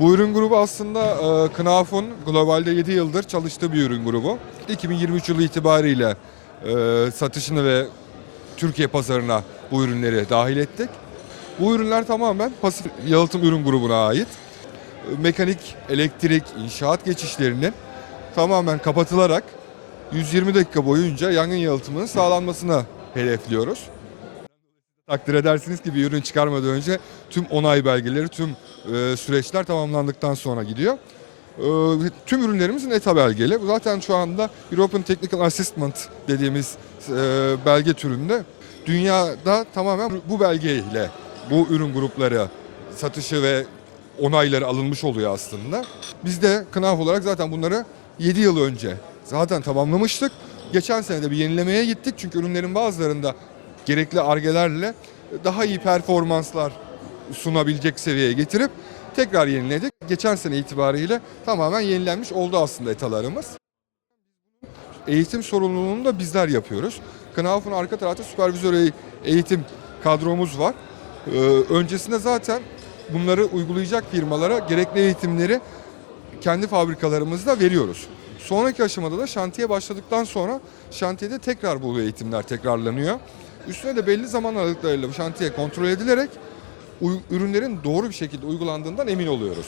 Bu ürün grubu aslında e, Knauf'un globalde 7 yıldır çalıştığı bir ürün grubu. 2023 yılı itibariyle e, satışını ve Türkiye pazarına bu ürünleri dahil ettik. Bu ürünler tamamen pasif yalıtım ürün grubuna ait. Mekanik, elektrik, inşaat geçişlerinin tamamen kapatılarak 120 dakika boyunca yangın yalıtımının sağlanmasını hedefliyoruz. Takdir edersiniz ki bir ürün çıkarmadan önce tüm onay belgeleri, tüm e, süreçler tamamlandıktan sonra gidiyor. E, tüm ürünlerimizin ETA belgeli. Zaten şu anda European Technical Assessment dediğimiz e, belge türünde dünyada tamamen bu belgeyle bu ürün grupları satışı ve onayları alınmış oluyor aslında. Biz de Knauf olarak zaten bunları 7 yıl önce zaten tamamlamıştık. Geçen sene de bir yenilemeye gittik çünkü ürünlerin bazılarında gerekli argelerle daha iyi performanslar sunabilecek seviyeye getirip tekrar yeniledik. Geçen sene itibariyle tamamen yenilenmiş oldu aslında etalarımız. Eğitim sorumluluğunu da bizler yapıyoruz. Knauf'un arka tarafta süpervizör eğ- eğitim kadromuz var. Ee, öncesinde zaten bunları uygulayacak firmalara gerekli eğitimleri kendi fabrikalarımızda veriyoruz. Sonraki aşamada da şantiye başladıktan sonra şantiyede tekrar bu eğitimler tekrarlanıyor. Üstüne de belli zaman aralıklarıyla bu şantiye kontrol edilerek ürünlerin doğru bir şekilde uygulandığından emin oluyoruz.